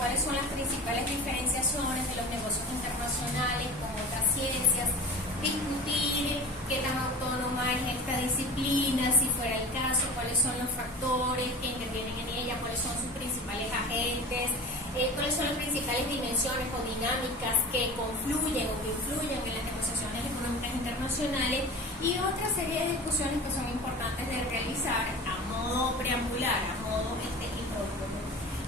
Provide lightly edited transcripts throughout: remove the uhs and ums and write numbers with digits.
cuáles son las principales diferenciaciones de los negocios internacionales con otras ciencias, discutir qué tan autónoma es esta disciplina, si fuera el caso, cuáles son los factores que intervienen en ella, cuáles son sus principales agentes, cuáles son las principales dimensiones o dinámicas que confluyen o que influyen en las negociaciones económicas internacionales y otra serie de discusiones que son importantes de realizar a modo preambular, a modo introductorio.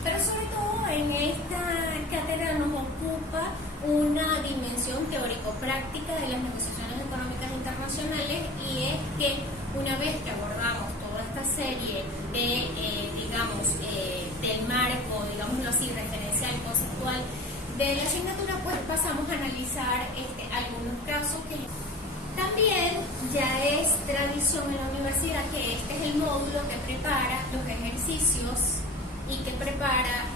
Pero sobre todo en esta cátedra nos ocupa una dimensión teórico-práctica de las negociaciones económicas internacionales y es que una vez que abordamos toda esta serie de, del marco, digámoslo así, referencial, conceptual de la asignatura, pues pasamos a analizar algunos casos que también ya es tradición en la universidad que este es el módulo que prepara los ejercicios y que prepara,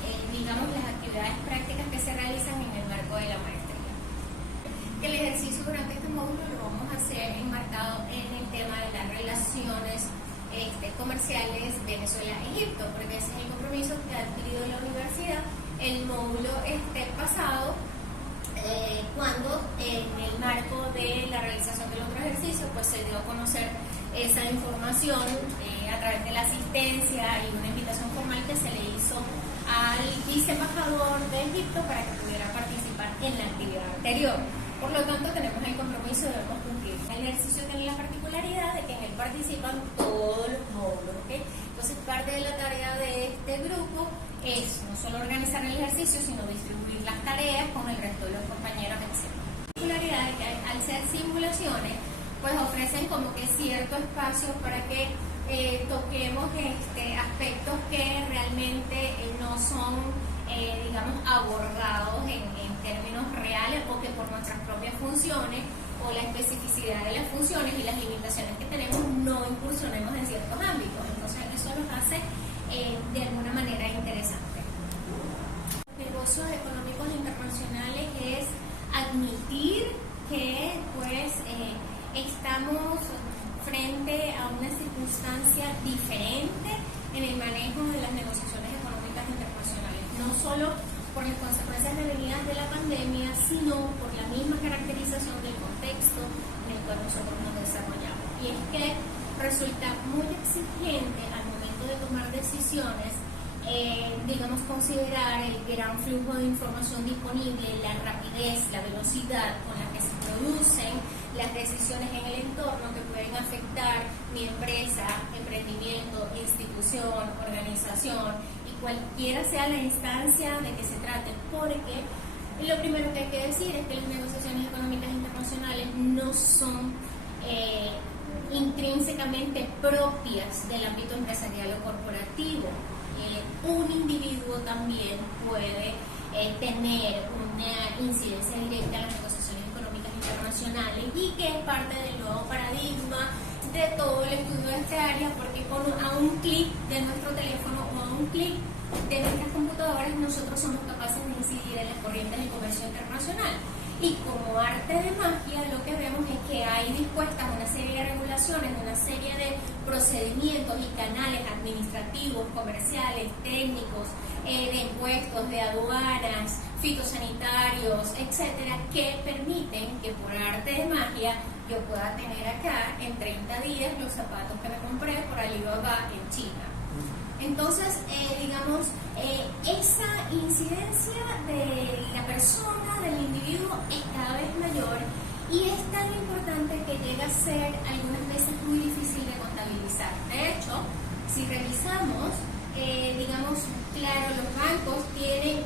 las actividades prácticas que se realizan en el marco de la maestría. El ejercicio durante este módulo lo vamos a hacer enmarcado en el tema de las relaciones comerciales Venezuela-Egipto, porque ese es el compromiso que ha adquirido la universidad el módulo pasado, cuando en el marco de la realización del otro ejercicio pues se dio a conocer esa información a través de la asistencia y una invitación formal que se le hizo al viceembajador de Egipto para que pudiera participar en la actividad anterior. Por lo tanto, tenemos el compromiso de debemos cumplir. El ejercicio tiene la particularidad de que en él participan todos los módulos, ¿okay? Entonces, parte de la tarea de este grupo es no solo organizar el ejercicio, sino distribuir las tareas con el resto de los compañeros, etc. La particularidad es que al ser simulaciones, pues ofrecen como que cierto espacio para que toquemos aspectos que realmente no son abordados en términos reales o que por nuestras propias funciones o la especificidad de las funciones y las limitaciones que tenemos no incursionemos en ciertos ámbitos. Entonces eso los hace de alguna manera interesante. Negocios económicos internacionales es admitir que pues estamos frente a una circunstancia diferente en el manejo de las negociaciones económicas internacionales, no solo por las consecuencias devenidas de la pandemia, sino por la misma caracterización del contexto en el cual nosotros nos desarrollamos. Y es que resulta muy exigente al momento de tomar decisiones, considerar el gran flujo de información disponible, la rapidez, la velocidad con la que se producen las decisiones en el entorno que pueden afectar mi empresa, emprendimiento, institución, organización y cualquiera sea la instancia de que se trate, porque lo primero que hay que decir es que las negociaciones económicas internacionales no son intrínsecamente propias del ámbito empresarial o corporativo. Un individuo también puede tener una incidencia directa en las negociaciones económicas internacionales y que es parte del nuevo paradigma de todo el estudio de esta área, porque a un clic de nuestro teléfono o a un clic de nuestras computadoras nosotros somos capaces de incidir en las corrientes del comercio internacional. Y como arte de magia lo que vemos es que hay dispuestas una serie de regulaciones, una serie de procedimientos y canales administrativos, comerciales, técnicos, de impuestos, de aduanas, fitosanitarios, etcétera, que permiten que por arte de magia yo pueda tener acá en 30 días los zapatos que me compré por Alibaba en China. Entonces, esa incidencia de la persona, del individuo, es cada vez mayor y es tan importante que llega a ser algunas veces muy difícil de contabilizar. De hecho, si revisamos, los bancos tienen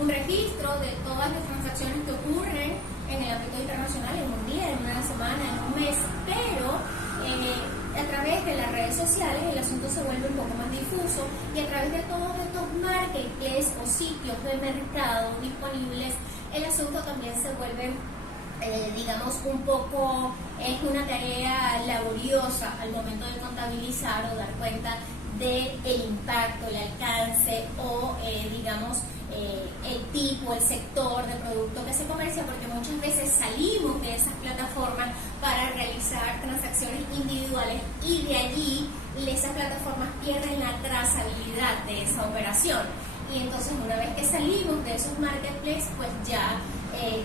un registro de todas las transacciones que ocurren en el ámbito internacional en un día, en una semana, en un mes, pero a través de las redes sociales el asunto se vuelve un poco más difuso y a través de todos estos marketplaces o sitios de mercado disponibles, el asunto también se vuelve, un poco, es una tarea laboriosa al momento de contabilizar o dar cuenta del impacto, el alcance o, el tipo, el sector de producto que se comercia, porque muchas veces salimos de esas plataformas para realizar transacciones individuales y de allí esas plataformas pierden la trazabilidad de esa operación. y entonces una vez que salimos de esos marketplaces, pues ya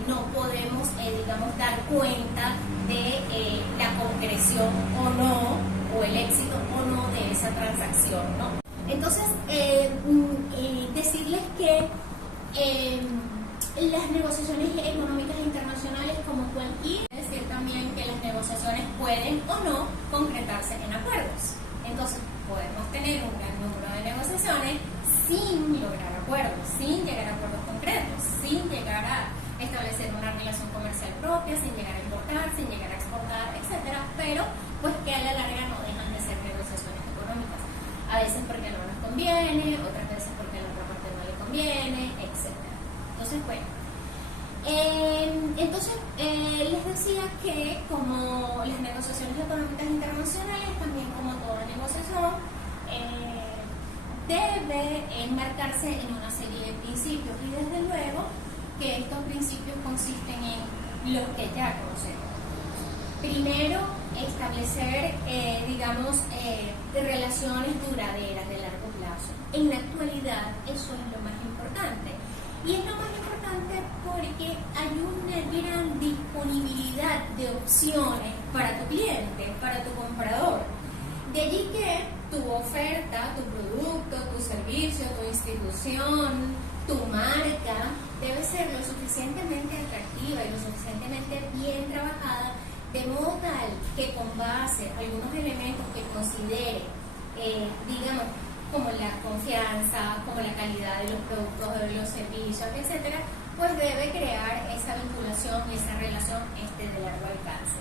no podemos, digamos, dar cuenta de la concreción o no, o el éxito o no de esa transacción, ¿no? Entonces, decirles que las negociaciones económicas internacionales, como cualquier, es decir también que las negociaciones pueden o no concretarse en acuerdos. Entonces, podemos tener un gran número de negociaciones sin lograr acuerdos, sin llegar a acuerdos concretos, sin llegar a establecer una relación comercial propia, sin llegar a importar, sin llegar a exportar, etcétera, pero pues que a la larga no dejan de ser negociaciones económicas. A veces porque no nos conviene, otras veces porque a la otra parte no le conviene, etcétera. Entonces, bueno, les decía que como las negociaciones económicas internacionales, también como toda negociación, debe enmarcarse en una serie de principios, y desde luego que estos principios consisten en los que ya conocemos. Primero, establecer, relaciones duraderas de largo plazo. En la actualidad eso es lo más importante. Y es lo más importante porque hay una gran disponibilidad de opciones para tu cliente, para tu comprador. De allí que tu oferta, tu producto, tu servicio, tu institución, tu marca debe ser lo suficientemente atractiva y lo suficientemente bien trabajada, de modo tal que con base a algunos elementos que considere, como la confianza, como la calidad de los productos, de los servicios, etcétera, pues debe crear esa vinculación y esa relación de largo alcance.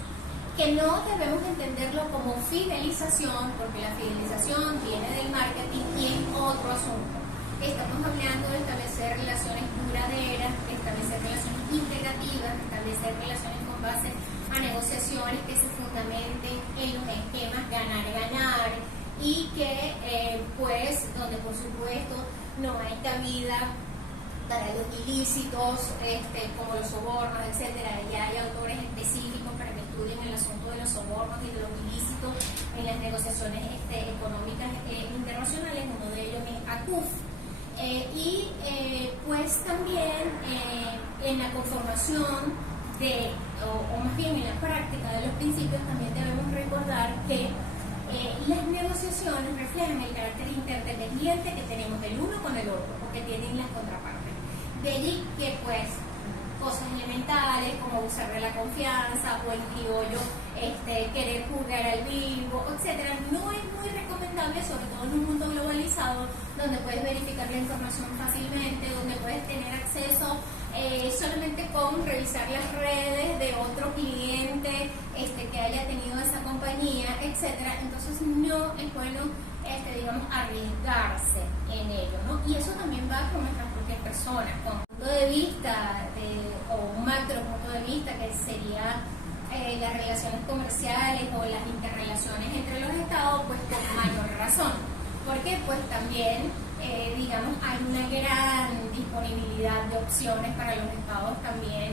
Que no debemos entenderlo como fidelización, porque la fidelización viene del marketing y es otro asunto. Estamos hablando de establecer relaciones duraderas, de establecer relaciones integrativas, de establecer relaciones con base a negociaciones que se fundamenten en los esquemas ganar-ganar, y que donde por supuesto no hay cabida para los ilícitos como los sobornos, etcétera. Ya hay autores específicos para que estudien el asunto de los sobornos y de los ilícitos en las negociaciones económicas internacionales. Uno de ellos es ACUF. Pues también en la conformación o más bien en la práctica de los principios, también debemos recordar que las negociaciones reflejan el carácter interdependiente que tenemos el uno con el otro, o que tienen las contrapartes. De allí que pues cosas elementales como usar de la confianza o el criollo querer jugar al vivo, etcétera, no es muy recomendable, sobre todo en un mundo globalizado donde puedes verificar la información fácilmente, donde puedes tener acceso solamente con revisar las redes de otro cliente que haya tenido esa compañía, etcétera. Entonces no es bueno arriesgarse en ello, ¿no? Y eso también va con nuestras propias personas, con un punto de vista o un macro punto de vista que sería las relaciones comerciales o las interrelaciones entre los estados, pues con mayor razón, porque pues también hay una gran disponibilidad de opciones para los estados también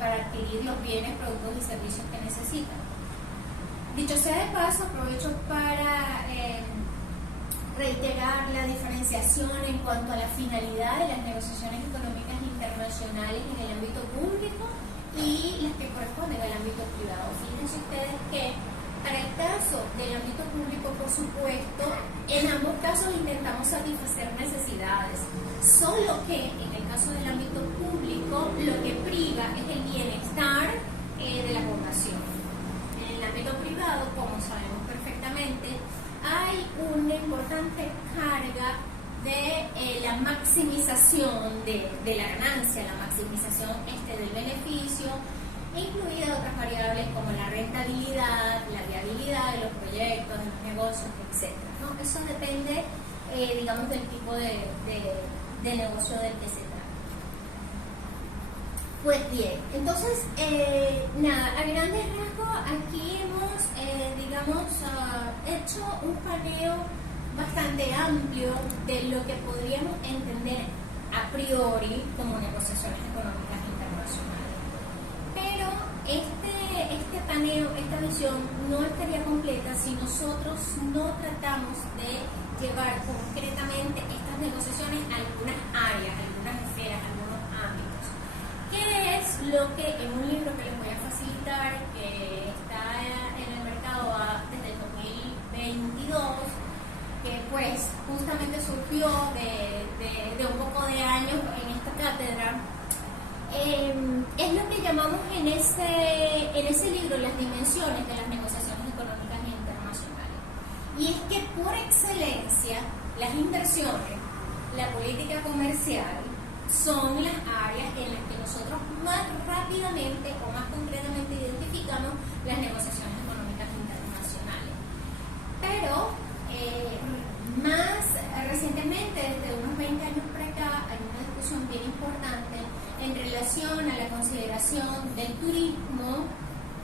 para adquirir los bienes, productos y servicios que necesitan. Dicho sea de paso, aprovecho para reiterar la diferenciación en cuanto a la finalidad de las negociaciones económicas internacionales en el ámbito público y las que corresponden al ámbito privado. Fíjense ustedes que para el caso del ámbito público, por supuesto, en ambos casos intentamos satisfacer necesidades, solo que en el caso del ámbito público lo que priva es el bienestar de la población. En el ámbito privado, como sabemos perfectamente, hay una importante carga de la maximización de la ganancia, la maximización del beneficio, incluidas otras variables como la rentabilidad, la viabilidad de los proyectos, de los negocios, etc., ¿no? Eso depende, del tipo de negocio del que se trata. Pues bien, entonces, a grandes rasgos, aquí hemos, hecho un paneo bastante amplio de lo que podríamos entender a priori como negociaciones económicas internacionales. Pero este paneo, esta visión no estaría completa si nosotros no tratamos de llevar concretamente estas negociaciones a algunas enfoque en un libro que les voy a facilitar, que está en el mercado desde el 2022, que pues justamente surgió de un poco de años en esta cátedra. Es lo que llamamos en ese libro las dimensiones de las negociaciones económicas internacionales. Y es que por excelencia las inversiones, la política comercial, son las áreas en las que nosotros más rápidamente o más concretamente identificamos las negociaciones económicas internacionales. Pero más recientemente, desde unos 20 años para acá, hay una discusión bien importante en relación a la consideración del turismo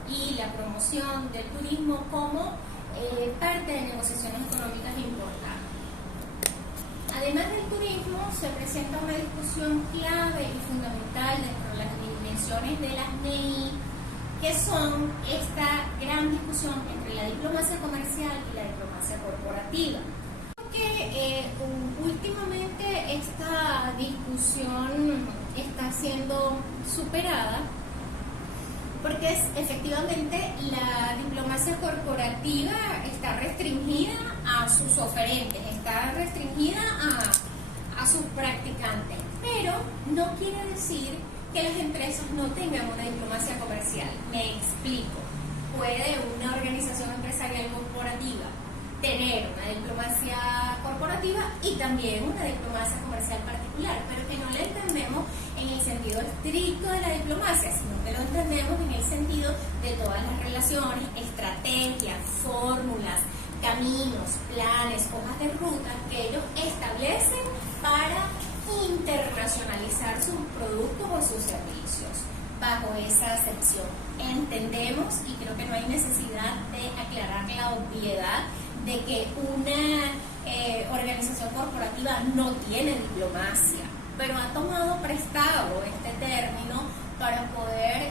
y la promoción del turismo como parte de negociaciones económicas importantes. Además del turismo, se presenta una discusión clave y fundamental dentro de las dimensiones de las NEI, que son esta gran discusión entre la diplomacia comercial y la diplomacia corporativa. Porque últimamente esta discusión está siendo superada porque efectivamente la diplomacia corporativa está restringida a sus oferentes, está restringida a sus practicantes, pero no quiere decir que las empresas no tengan una diplomacia comercial. Me explico. Puede una organización empresarial corporativa tener una diplomacia corporativa y también una diplomacia comercial particular, pero que no la entendemos en el sentido estricto de la diplomacia, sino que lo entendemos en el sentido de todas las relaciones, estrategias, fórmulas, caminos, planes, hojas de ruta que ellos establecen para internacionalizar sus productos o sus servicios. Bajo esa acepción entendemos, y creo que no hay necesidad de aclarar la obviedad de que una organización corporativa no tiene diplomacia, pero ha tomado prestado este término para poder,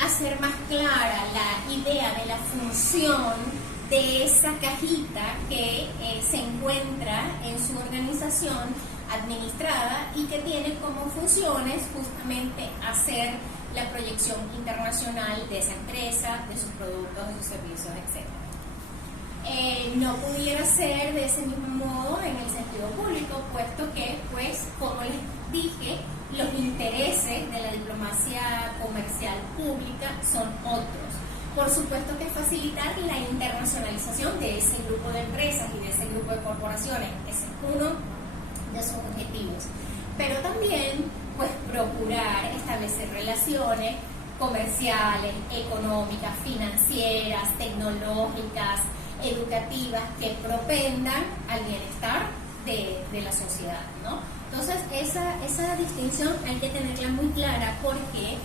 hacer más clara la idea de la función de esa cajita que se encuentra en su organización administrada y que tiene como funciones justamente hacer la proyección internacional de esa empresa, de sus productos, de sus servicios, etc. No pudiera ser de ese mismo modo en el sentido público, puesto que, pues, como les dije, los intereses de la diplomacia comercial pública son otros. Por supuesto que facilitar la internacionalización de ese grupo de empresas y de ese grupo de corporaciones, ese es uno de sus objetivos. Pero también, pues, procurar establecer relaciones comerciales, económicas, financieras, tecnológicas, educativas que propendan al bienestar de la sociedad, ¿no? Entonces, esa distinción hay que tenerla muy clara porque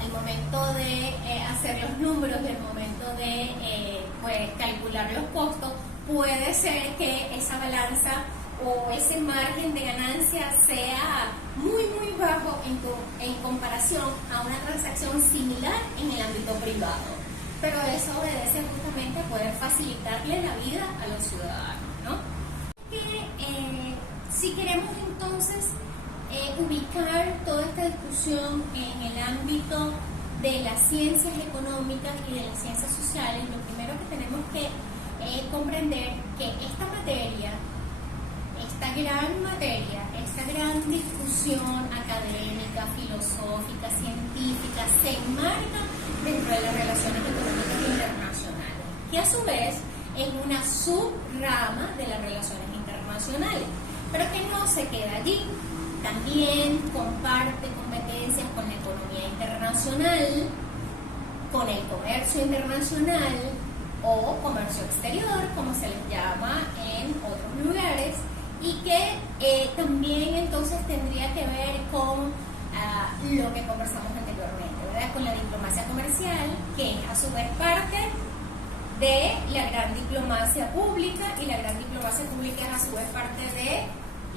al momento de hacer los números y al momento de pues, calcular los costos, puede ser que esa balanza o ese margen de ganancia sea muy bajo en comparación a una transacción similar en el ámbito privado. Pero eso obedece justamente a poder facilitarle la vida a los ciudadanos, ¿no? Si queremos entonces ubicar toda esta discusión en el ámbito de las ciencias económicas y de las ciencias sociales, lo primero que tenemos que comprender que esta materia, esta gran discusión académica, filosófica, científica, se enmarca dentro de las relaciones económicas internacionales, que a su vez es una subrama de las relaciones internacionales, pero que no se queda allí. También comparte competencias con la economía internacional, con el comercio internacional o comercio exterior, como se les llama en otros lugares, y que también entonces tendría que ver con lo que conversamos anteriormente, ¿verdad? Con la diplomacia comercial, que es a su vez parte de la gran diplomacia pública, y la gran diplomacia pública es a su vez parte de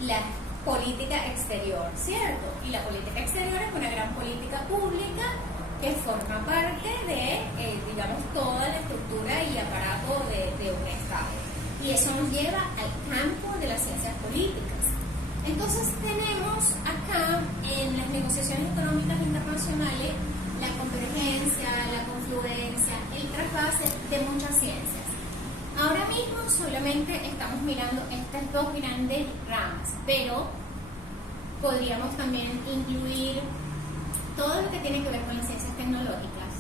la política exterior, ¿cierto? Y la política exterior es una gran política pública que forma parte de, toda la estructura y aparato de un Estado. Y eso nos lleva al campo de las ciencias políticas. Entonces tenemos acá en las negociaciones económicas internacionales la convergencia, la confluencia, el trasvase de muchas ciencias. Ahora mismo solamente estamos mirando estas dos grandes ramas, pero podríamos también incluir todo lo que tiene que ver con las ciencias tecnológicas,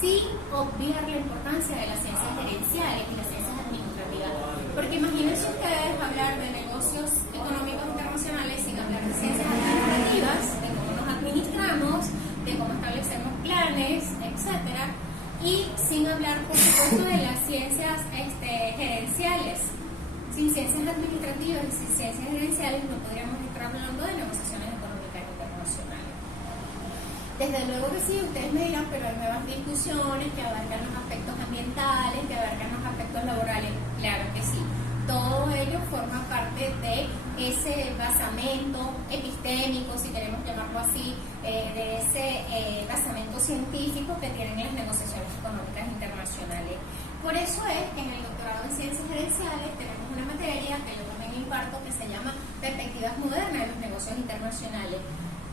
sin obviar la importancia de las ciencias gerenciales y las ciencias administrativas. Porque imagínense ustedes hablar de negocios económicos internacionales sin hablar de ciencias administrativas, de cómo nos administramos, de cómo establecemos planes, etcétera, y sin hablar, por supuesto, de las ciencias gerenciales. Sin ciencias administrativas y sin ciencias gerenciales no podríamos estar hablando de negociaciones económicas internacionales. Desde luego que sí, ustedes me dirán, pero hay nuevas discusiones que abarcan los aspectos ambientales, que abarcan los aspectos laborales. Claro que sí. Todo ello forma parte de ese basamento epistémico, si queremos llamarlo así, de ese basamento científico que tienen las negociaciones económicas internacionales. Por eso es que en el doctorado en Ciencias Gerenciales tenemos una materia que yo también imparto que se llama Perspectivas Modernas de los Negocios Internacionales.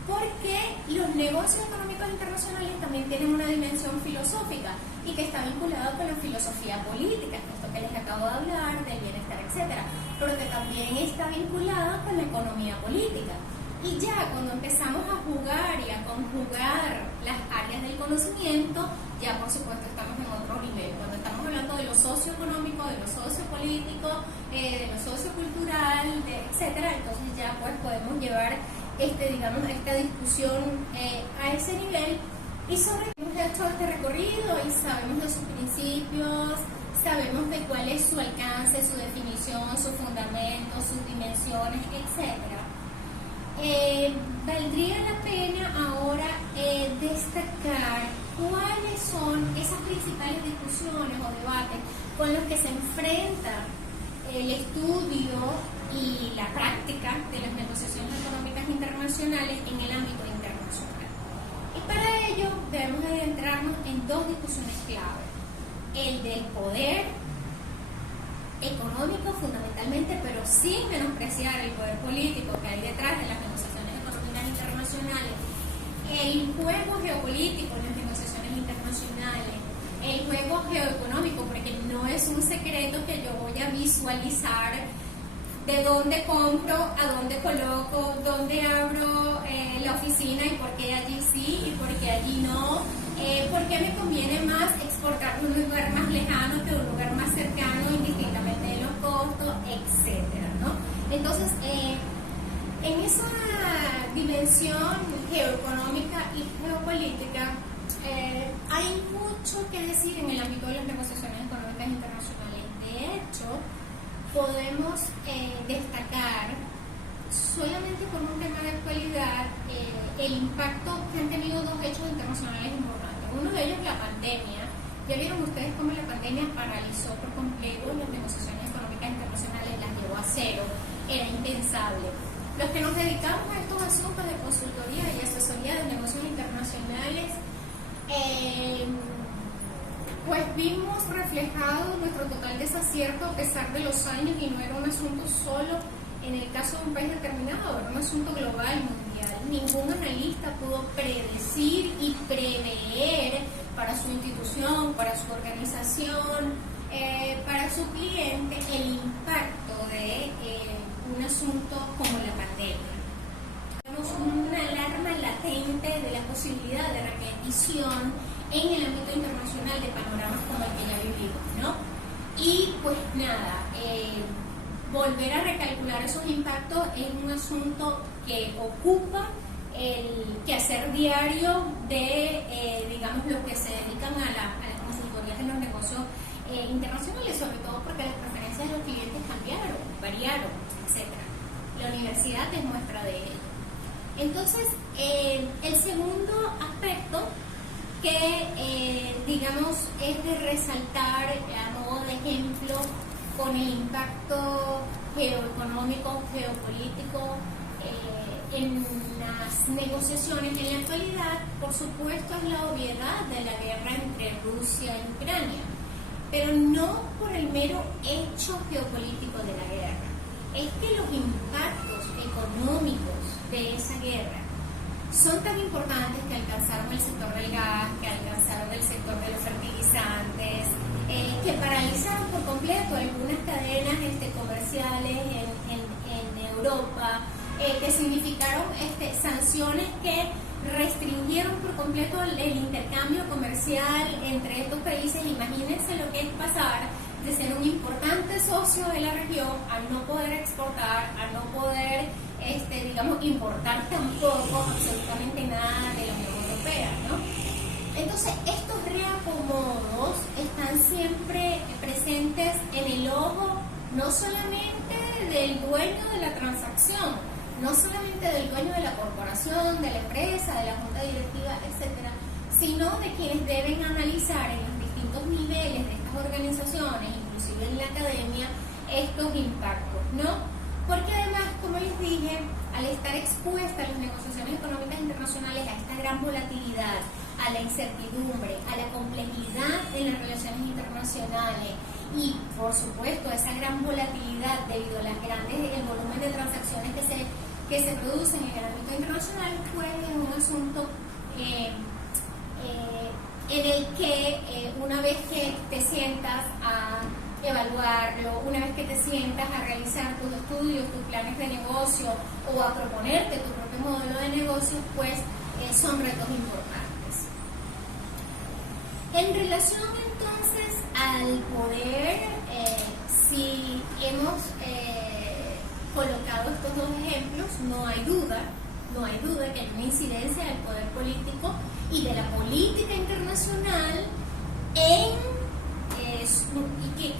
Porque los negocios económicos internacionales también tienen una dimensión filosófica y que está vinculada con la filosofía política, esto que les acabo de hablar, del bienestar, etcétera, pero que también está vinculada con la economía política. Y ya cuando empezamos a jugar y a conjugar las áreas del conocimiento, ya por supuesto estamos en otro nivel. Cuando estamos hablando de lo socioeconómico, de lo sociopolítico, de lo sociocultural, etcétera, entonces ya pues podemos llevar esta discusión a ese nivel, y sobre hemos hecho este recorrido y sabemos de sus principios, sabemos de cuál es su alcance, su definición, sus fundamentos, sus dimensiones, etc. Valdría la pena ahora destacar cuáles son esas principales discusiones o debates con los que se enfrenta el estudio y la práctica de las negociaciones económicas internacionales en el ámbito internacional. Y para ello debemos adentrarnos en dos discusiones clave: el del poder económico fundamentalmente, pero sin menospreciar el poder político que hay detrás de las negociaciones económicas internacionales, el juego geopolítico en las negociaciones internacionales, el juego geoeconómico, porque no es un secreto que yo voy a visualizar de dónde compro, a dónde coloco, dónde abro la oficina y por qué allí sí y por qué allí no, por qué me conviene más exportar de un lugar más lejano que de un lugar más cercano, indistintamente de los costos, etcétera, ¿no? Entonces, en esa dimensión geoeconómica y geopolítica hay mucho que decir en el ámbito de las negociaciones económicas internacionales. De hecho, podemos destacar, solamente por un tema de actualidad, el impacto que han tenido dos hechos internacionales importantes. Uno de ellos, la pandemia. Ya vieron ustedes cómo la pandemia paralizó por completo las negociaciones económicas internacionales, las llevó a cero, era impensable. Los que nos dedicamos a estos asuntos de consultoría y asesoría de negocios internacionales, pues vimos reflejado nuestro total desacierto a pesar de los años, y no era un asunto solo en el caso de un país determinado, era un asunto global, mundial. Ningún analista pudo predecir y prever para su institución, para su organización, para su cliente, el impacto de un asunto como la pandemia. Tenemos una alarma latente de la posibilidad de repetición en el ámbito internacional de panoramas como el que ya vivimos, ¿no? Y pues nada, volver a recalcular esos impactos es un asunto que ocupa el quehacer diario de, digamos, los que se dedican a las consultorías en los negocios internacionales, sobre todo porque las preferencias de los clientes cambiaron, variaron, etc. La universidad es muestra de ello. Entonces, el segundo aspecto que, digamos, es de resaltar a modo de ejemplo con el impacto geoeconómico, geopolítico en las negociaciones en la actualidad, por supuesto, es la obviedad de la guerra entre Rusia y Ucrania, pero no por el mero hecho geopolítico de la guerra. es que los impactos económicos de esa guerra son tan importantes que alcanzaron el sector del gas, que alcanzaron el sector de los fertilizantes, que paralizaron por completo algunas cadenas comerciales en Europa, que significaron sanciones que restringieron por completo el intercambio comercial entre estos países. Imagínense lo que es pasar de ser un importante socio de la región a no poder exportar, a no poder, importar tampoco absolutamente nada de la Unión Europea, ¿no? Entonces, estos reacomodos están siempre presentes en el ojo, no solamente del dueño de la transacción, no solamente del dueño de la corporación, de la empresa, de la junta directiva, etcétera, sino de quienes deben analizar en los distintos niveles de estas organizaciones, inclusive en la academia, estos impactos, ¿no? Porque además, como les dije, al estar expuesta a las negociaciones económicas internacionales, a esta gran volatilidad, a la incertidumbre, a la complejidad en las relaciones internacionales y, por supuesto, a esa gran volatilidad debido a el volumen de transacciones que se producen en el ámbito internacional, pues es un asunto en el que una vez que te sientas a evaluarlo, una vez que te sientas a realizar tus estudios, tus planes de negocio o a proponerte tu propio modelo de negocio, pues son retos importantes. En relación entonces al poder, si hemos colocado estos dos ejemplos, no hay duda que hay una incidencia del poder político y de la política internacional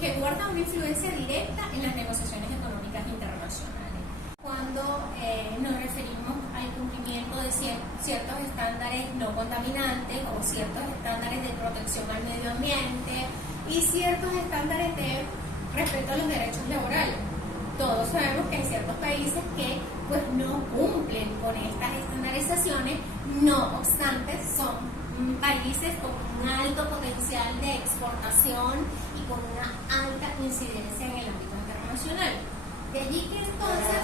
que guarda una influencia directa en las negociaciones económicas internacionales. Cuando nos referimos al cumplimiento de ciertos estándares no contaminantes o ciertos estándares de protección al medio ambiente y ciertos estándares de respeto a los derechos laborales. Todos sabemos que hay ciertos países que pues no cumplen con estas estandarizaciones, no obstante son países con un alto potencial de exportación y con una alta incidencia en el ámbito internacional. De allí que entonces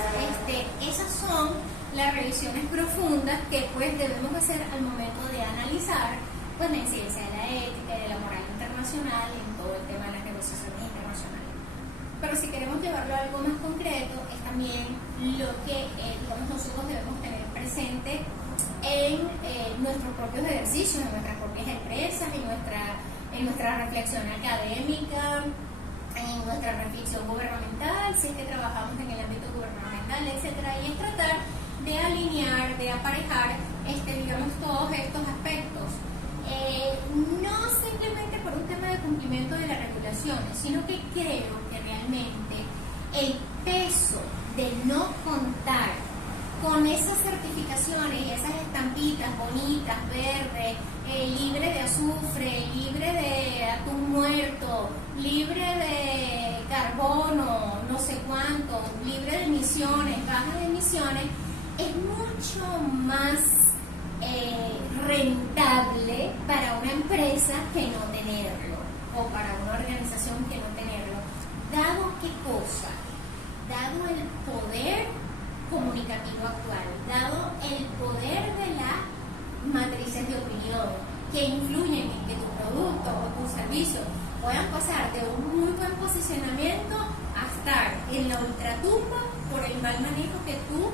esas son las revisiones profundas que pues debemos hacer al momento de analizar pues la incidencia de la ética y de la moral internacional en todo el tema de las negociaciones internacionales. Pero si queremos llevarlo a algo más concreto, es también lo que nosotros debemos tener presente en nuestros propios ejercicios, en nuestras propias empresas, en nuestra reflexión académica, en nuestra reflexión gubernamental, si es que trabajamos en el ámbito gubernamental, etcétera, y es tratar de alinear, de aparejar, todos estos aspectos. No simplemente por un tema de cumplimiento de las regulaciones, sino que creo que realmente el peso de no contar con esas certificaciones y esas estampitas bonitas, verdes, libre de azufre, libre de atún muerto, libre de carbono, no sé cuánto, libre de emisiones, baja de emisiones, es mucho más rentable para una empresa que no tenerlo, o para una organización que no tenerlo. ¿Dado qué cosa? Dado el poder comunicativo actual, dado el poder de las matrices de opinión que influyen en que tu producto o tu servicio puedan pasar de un muy buen posicionamiento a estar en la ultratumba por el mal manejo que tú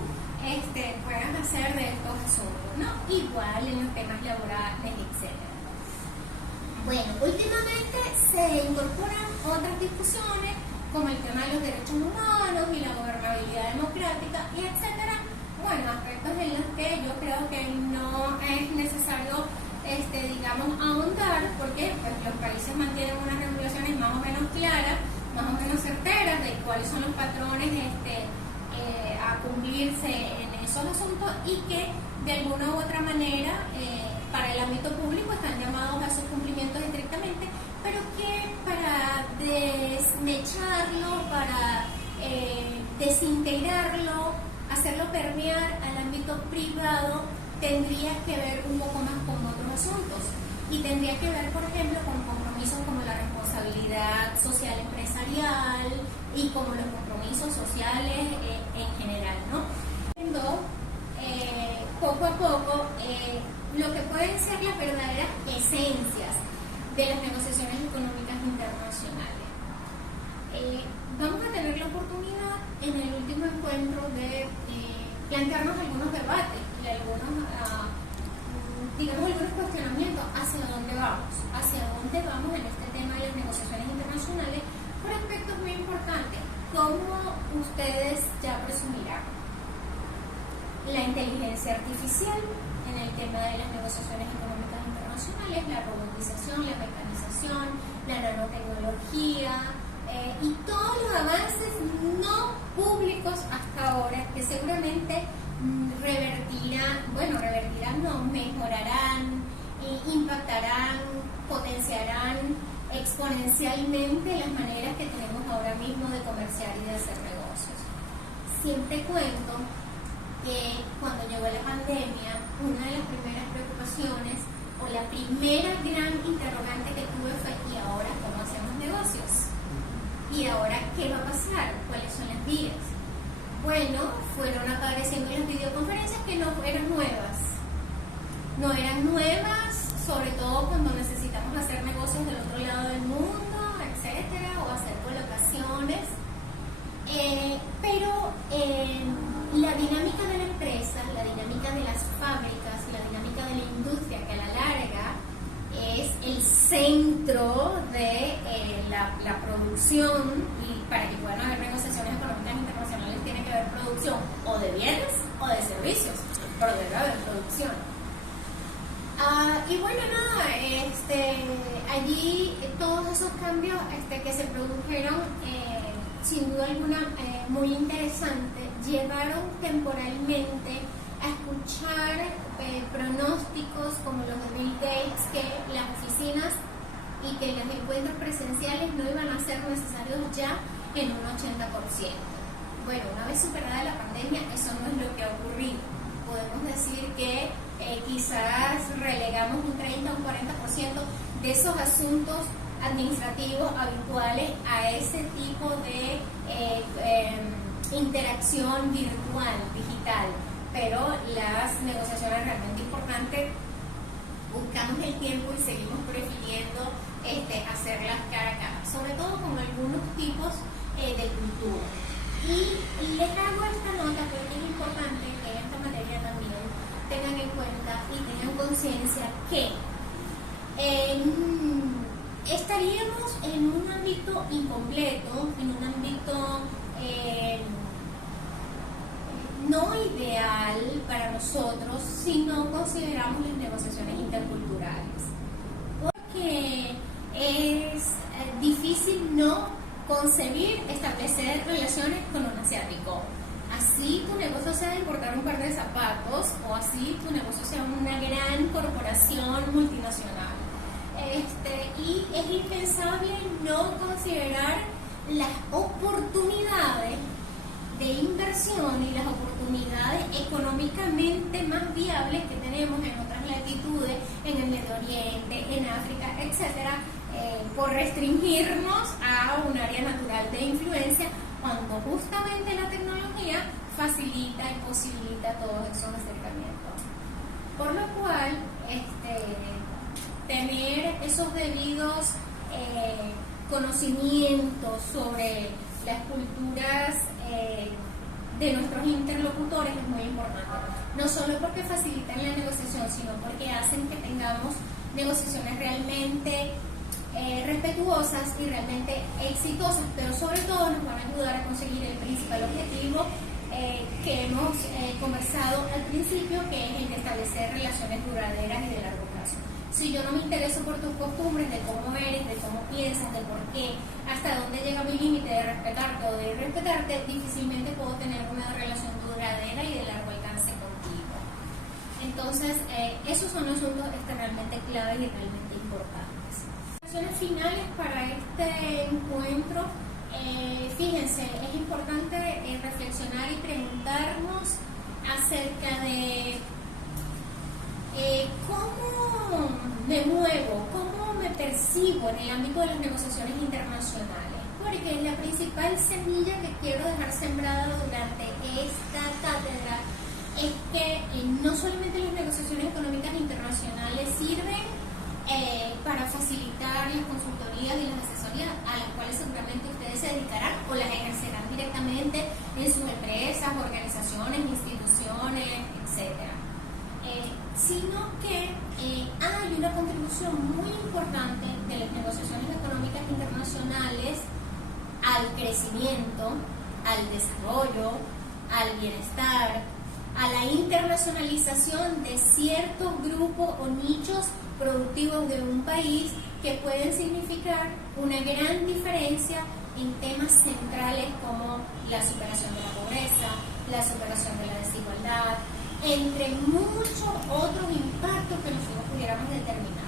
puedas hacer de estos asuntos, ¿no? Igual en los temas laborales, etc. Bueno, últimamente se incorporan otras discusiones como el tema de los derechos humanos y la gobernabilidad democrática, y etcétera. Bueno, aspectos en los que yo creo que no es necesario, ahondar, porque pues, los países mantienen unas regulaciones más o menos claras, más o menos certeras de cuáles son los patrones a cumplirse en esos asuntos y que de alguna u otra manera para el ámbito público están llamados a sus cumplimientos estrictamente, pero que para desmecharlo, para desintegrarlo, hacerlo permear al ámbito privado, tendría que ver un poco más con otros asuntos. y tendría que ver, por ejemplo, con compromisos como la responsabilidad social empresarial y como los compromisos sociales en general, ¿no? Poco a poco lo que pueden ser las verdaderas esencias de las negociaciones económicas internacionales. Vamos a tener la oportunidad en el último encuentro de plantearnos algunos debates y algunos cuestionamientos hacia dónde vamos en este tema de las negociaciones internacionales por aspectos muy importantes, como ustedes ya presumirán. La inteligencia artificial en el tema de las negociaciones económicas internacionales, la robotización, la mecanización, la nanotecnología y todos los avances no públicos hasta ahora que seguramente mejorarán, impactarán, potenciarán exponencialmente las maneras que tenemos ahora mismo de comerciar y de hacer negocios. Siempre cuento que cuando llegó la pandemia, una de las primeras preocupaciones o la primera gran interrogante que tuve fue: ¿y ahora cómo hacemos negocios? ¿Y ahora qué va a pasar? ¿Cuáles son las vías? Bueno, fueron apareciendo las videoconferencias que no eran nuevas, sobre todo cuando necesitamos hacer negocios del otro lado del mundo, etcétera, o hacer colocaciones. Pero la dinámica de la empresa, la dinámica de las fábricas, la dinámica de la industria, que a la larga es el centro de la producción, y para que puedan haber negociaciones económicas internacionales tiene que haber producción o de bienes o de servicios, pero debe haber producción. Y bueno, nada, allí todos esos cambios que se produjeron, sin duda alguna muy interesante, llevaron temporalmente a escuchar pronósticos como los de Bill Gates, que las oficinas y que los encuentros presenciales no iban a ser necesarios ya en un 80%. Bueno, una vez superada la pandemia, eso no es lo que ha ocurrido. Podemos decir que quizás relegamos un 30 o un 40% de esos asuntos administrativos habituales a ese tipo de interacción virtual, digital, pero las negociaciones realmente importantes buscamos el tiempo y seguimos prefiriendo hacerlas cara a cara, sobre todo con algunos tipos de cultura. Y les hago esta nota porque es importante que en esta materia también tengan en cuenta y tengan conciencia que estaríamos en un ámbito incompleto, en un ámbito no ideal para nosotros si no consideramos las negociaciones interculturales, porque es difícil no concebir establecer relaciones con un asiático. Así tu negocio sea importar un par de zapatos, o así tu negocio sea una gran corporación multinacional. Y es impensable no considerar las oportunidades de inversión y las oportunidades económicamente más viables que tenemos en otras latitudes, en el Medio Oriente, en África, etcétera, por restringirnos a un área natural de influencia, cuando justamente la tecnología facilita y posibilita todos esos acercamientos. Por lo cual, tener esos debidos conocimientos sobre las culturas de nuestros interlocutores es muy importante, no solo porque facilitan la negociación, sino porque hacen que tengamos negociaciones realmente respetuosas y realmente exitosas, pero sobre todo nos van a ayudar a conseguir el principal objetivo que hemos conversado al principio, que es el de establecer relaciones duraderas y de largo plazo. Si yo no me intereso por tus costumbres, de cómo eres, de cómo piensas, de por qué, hasta dónde llega mi límite de respetarte o de irrespetarte, difícilmente puedo tener una relación duradera y de largo alcance contigo. Entonces, esos son los asuntos realmente claves y realmente importantes. Acciones finales para este encuentro. Fíjense, es importante reflexionar y preguntarnos acerca de cómo me muevo, cómo me percibo en el ámbito de las negociaciones internacionales, porque la principal semilla que quiero dejar sembrada durante esta cátedra es que no solamente las negociaciones económicas internacionales sirven para facilitar las consultorías y las asesorías a las cuales seguramente ustedes se dedicarán o las ejercerán directamente en sus empresas, organizaciones, instituciones, etc. Sino que hay una contribución muy importante de las negociaciones económicas internacionales al crecimiento, al desarrollo, al bienestar, a la internacionalización de ciertos grupos o nichos productivos de un país que pueden significar una gran diferencia en temas centrales como la superación de la pobreza, la superación de la desigualdad, entre muchos otros impactos que nosotros pudiéramos determinar.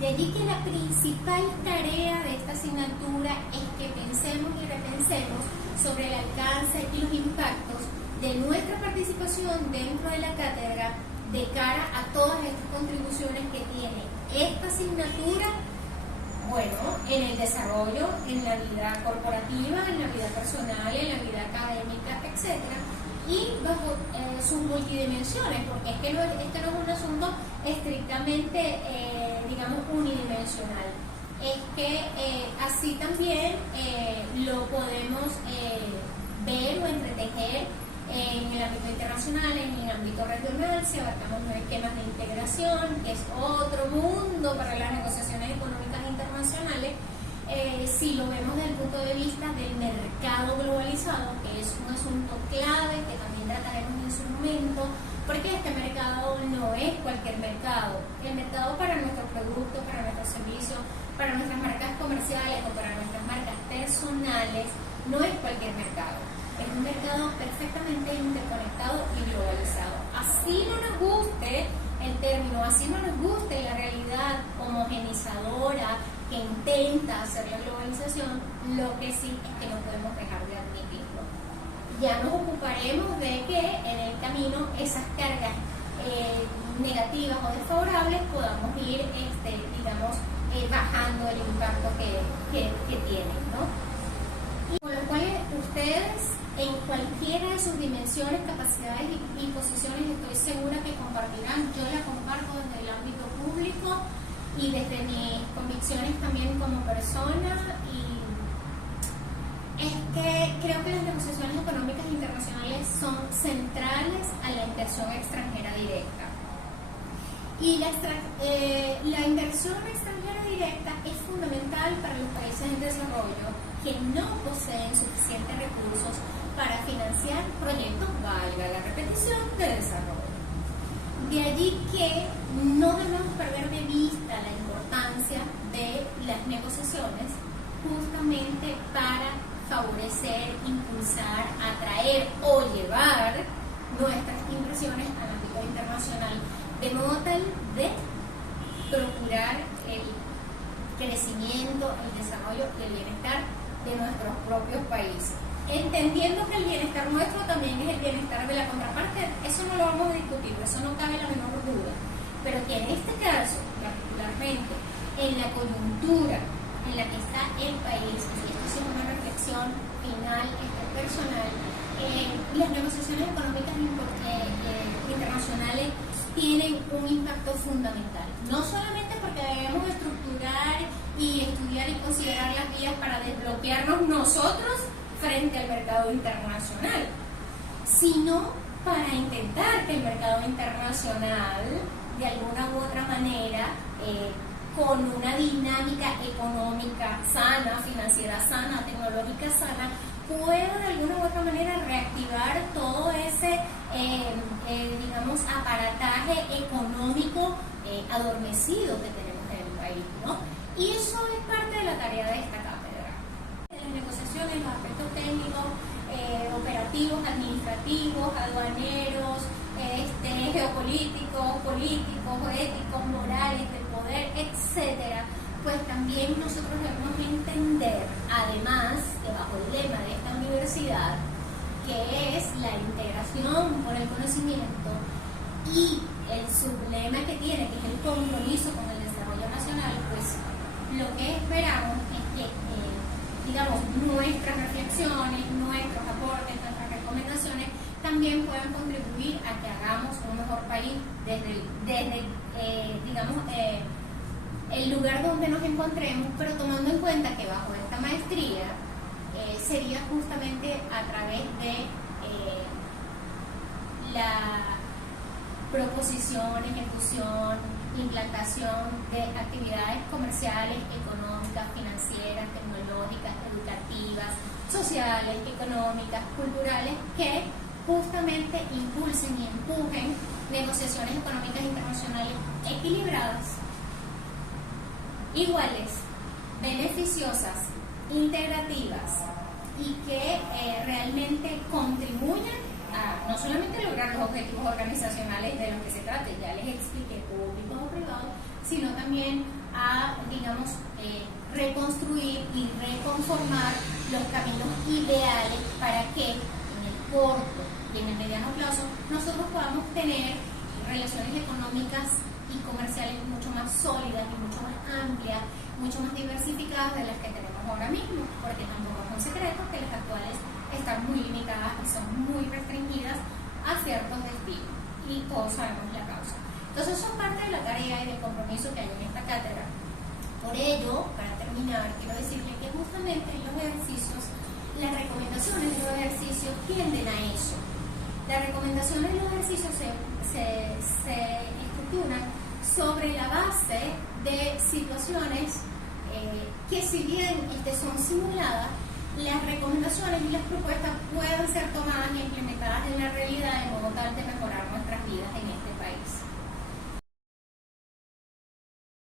De allí que la principal tarea de esta asignatura es que pensemos y repensemos sobre el alcance y los impactos de nuestra participación dentro de la cátedra de cara a todas estas contribuciones que tiene esta asignatura, bueno, en el desarrollo, en la vida corporativa, en la vida personal, en la vida académica, etcétera, y bajo sus multidimensiones, porque este no es un asunto estrictamente, digamos, unidimensional. Es que así también lo podemos ver o entretejer en el ámbito internacional, en el ámbito regional, si abarcamos los esquemas de integración, que es otro mundo para las negociaciones económicas internacionales, si lo vemos desde el punto de vista del mercado globalizado, que es un asunto clave que también trataremos en su momento, porque este mercado no es cualquier mercado. El mercado para nuestros productos, para nuestros servicios, para nuestras marcas comerciales o para nuestras marcas personales, no es cualquier mercado. Es un mercado perfectamente interconectado y globalizado. Así no nos guste el término, así no nos guste la realidad homogenizadora que intenta hacer la globalización, lo que sí es que no podemos dejar de admitirlo. Ya nos ocuparemos de que en el camino esas cargas negativas o desfavorables podamos ir, digamos, bajando el impacto que tienen, ¿no? Y con lo cual ustedes, en cualquiera de sus dimensiones, capacidades y posiciones, estoy segura que compartirán. Yo la comparto desde el ámbito público y desde mis convicciones también como persona, y es que creo que las negociaciones económicas internacionales son centrales a la inversión extranjera directa. Y la inversión extranjera directa es fundamental para los países en desarrollo que no poseen suficientes recursos para financiar proyectos, valga la repetición, de desarrollo. De allí que no debemos perder de vista la importancia de las negociaciones justamente para favorecer, impulsar, atraer o llevar nuestras inversiones al ámbito internacional, de modo tal de procurar el crecimiento, el desarrollo y el bienestar de nuestros propios países. Entendiendo que el bienestar nuestro también es el bienestar de la contraparte, eso no lo vamos a discutir, eso no cabe la menor duda, pero que en este caso, particularmente, en la coyuntura en la que está el país, y esto es una reflexión final, personal, las negociaciones económicas internacionales tienen un impacto fundamental, no solamente porque debemos estructurar y estudiar y considerar las vías para desbloquearnos nosotros frente al mercado internacional, sino para intentar que el mercado internacional, de alguna u otra manera, con una dinámica económica sana, financiera sana, tecnológica sana, pueda de alguna u otra manera reactivar todo ese, digamos, aparataje económico adormecido que tenemos en el país, ¿no? Y eso es parte de la tarea de esta cátedra. Las negociaciones, los aspectos técnicos, operativos, administrativos, aduaneros, geopolíticos, políticos, éticos, morales, del poder, etcétera, pues también nosotros debemos entender, además, que bajo el lema de esta universidad, que es la integración por el conocimiento, y el sublema que tiene, que es el compromiso con el desarrollo internacionales, pues lo que esperamos es que, digamos, nuestras reflexiones, nuestros aportes, nuestras recomendaciones también puedan contribuir a que hagamos un mejor país desde digamos, el lugar donde nos encontremos, pero tomando en cuenta que bajo esta maestría sería justamente a través de la proposición, ejecución, implantación de actividades comerciales, económicas, financieras, tecnológicas, educativas, sociales, económicas, culturales, que justamente impulsen y empujen negociaciones económicas internacionales equilibradas, iguales, beneficiosas, integrativas y que realmente contribuyan a no solamente lograr los objetivos organizacionales de los que se trate, ya les expliqué, públicos o privados, sino también a, digamos, reconstruir y reconformar los caminos ideales para que en el corto y en el mediano plazo nosotros podamos tener relaciones económicas y comerciales mucho más sólidas y mucho más amplias, mucho más diversificadas de las que tenemos ahora mismo, porque tampoco es un secreto que las actuales están muy limitadas y son muy restringidas a ciertos destinos, y todos sabemos la causa. Entonces son parte de la tarea y del compromiso que hay en esta cátedra. Por ello, para terminar, quiero decirles que justamente los ejercicios, las recomendaciones de los ejercicios tienden a eso. Las recomendaciones de los ejercicios se estructuran sobre la base de situaciones que, si bien son simuladas, las recomendaciones y las propuestas pueden ser tomadas e implementadas en la realidad de modo tal de mejorar nuestras vidas en este país.